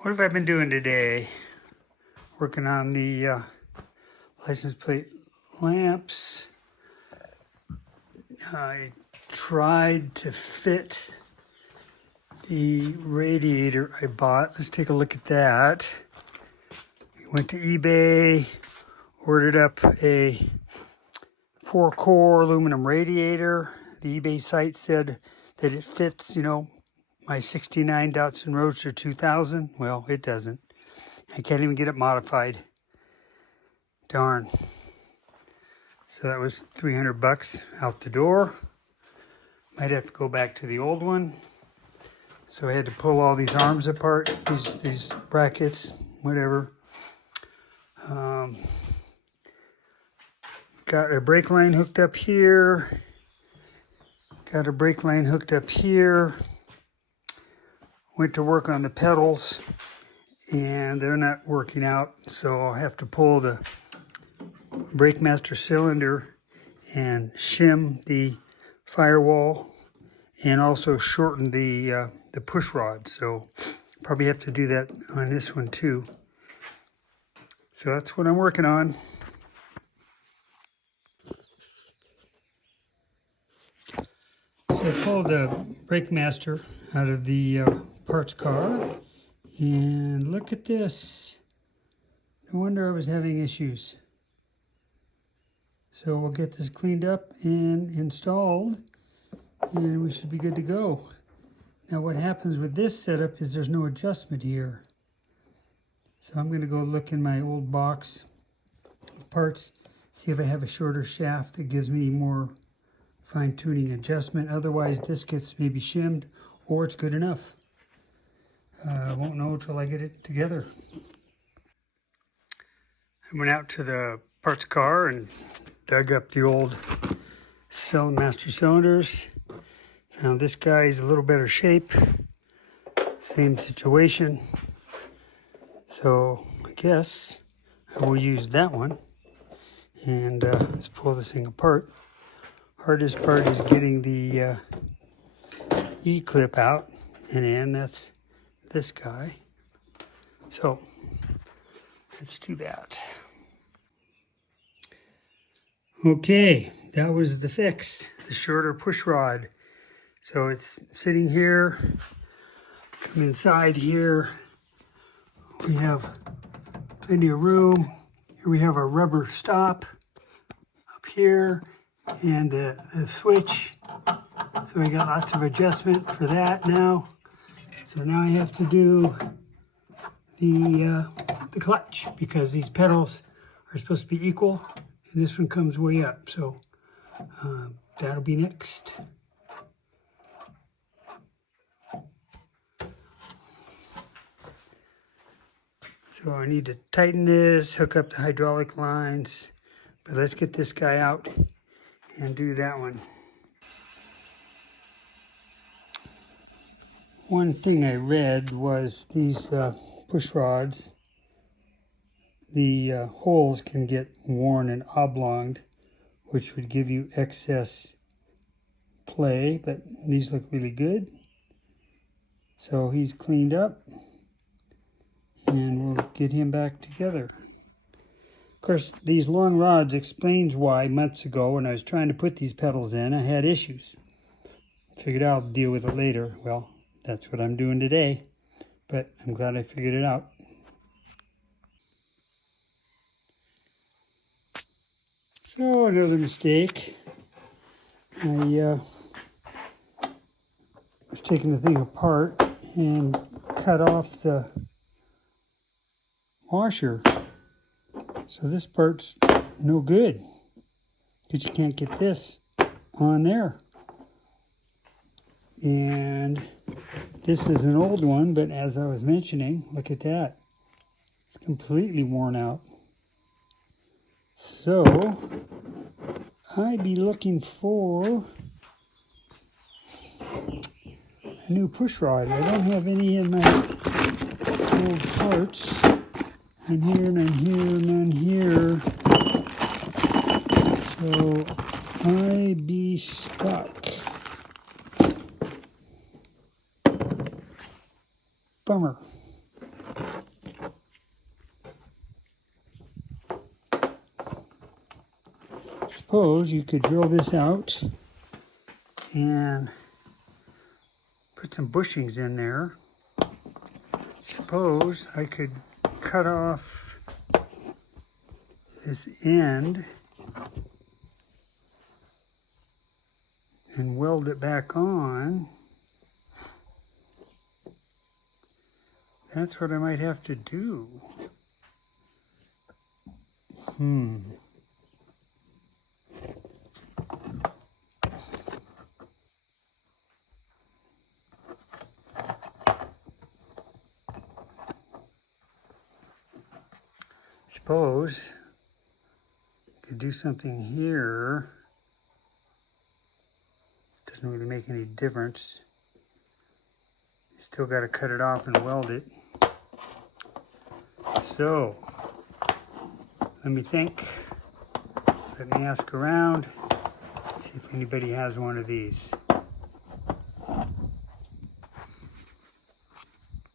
What have I been doing today? Working on the license plate lamps. I tried to fit the radiator I bought. Let's take a look at that. Went to eBay, ordered up a 4-core aluminum radiator. The eBay site said that it fits, my 69 Datsun Roadster 2000. Well, it doesn't. I can't even get it modified. Darn. So that was $300 out the door. Might have to go back to the old one. So I had to pull all these arms apart, these brackets, whatever. Got a brake line hooked up here. Got a brake line hooked up here. Went to work on the pedals and they're not working out. So I'll have to pull the brake master cylinder and shim the firewall and also shorten the push rod. So probably have to do that on this one too. So that's what I'm working on. So I pulled the brake master out of the parts car, and look at this. No wonder I was having issues. So we'll get this cleaned up and installed, and we should be good to go. Now what happens with this setup is there's no adjustment here. So I'm going to go look in my old box of parts, see if I have a shorter shaft that gives me more fine-tuning adjustment. Otherwise this gets maybe shimmed or it's good enough. I won't know until I get it together. I went out to the parts car and dug up the old master cylinders. Found this guy is a little better shape. Same situation. So I guess I will use that one. And let's pull this thing apart. Hardest part is getting the E-clip out and in. That's this guy. So let's do that. Okay, that was the fix, the shorter push rod. So it's sitting here. Come inside here. We have plenty of room. Here we have our rubber stop up here and the switch. So we got lots of adjustment for that now. So now I have to do the clutch because these pedals are supposed to be equal and this one comes way up. So that'll be next. So I need to tighten this, hook up the hydraulic lines, but let's get this guy out and do that one. One thing I read was these push rods, the holes can get worn and oblonged, which would give you excess play, but these look really good. So he's cleaned up and we'll get him back together. Of course, these long rods explains why months ago when I was trying to put these pedals in, I had issues. Figured I'll deal with it later. Well, that's what I'm doing today, but I'm glad I figured it out. So another mistake. I was taking the thing apart and cut off the washer. So this part's no good because you can't get this on there. And this is an old one, but as I was mentioning, look at that. It's completely worn out. So I'd be looking for a new push rod. I don't have any in my old parts. None here, none here, none here. So I be stuck. Bummer. suppose you could drill this out and put some bushings in there. Suppose I could cut off this end and weld it back on. That's what I might have to do. Suppose I could do something here. Doesn't really make any difference. You still got to cut it off and weld it. So, let me think. Let me ask around. See if anybody has one of these.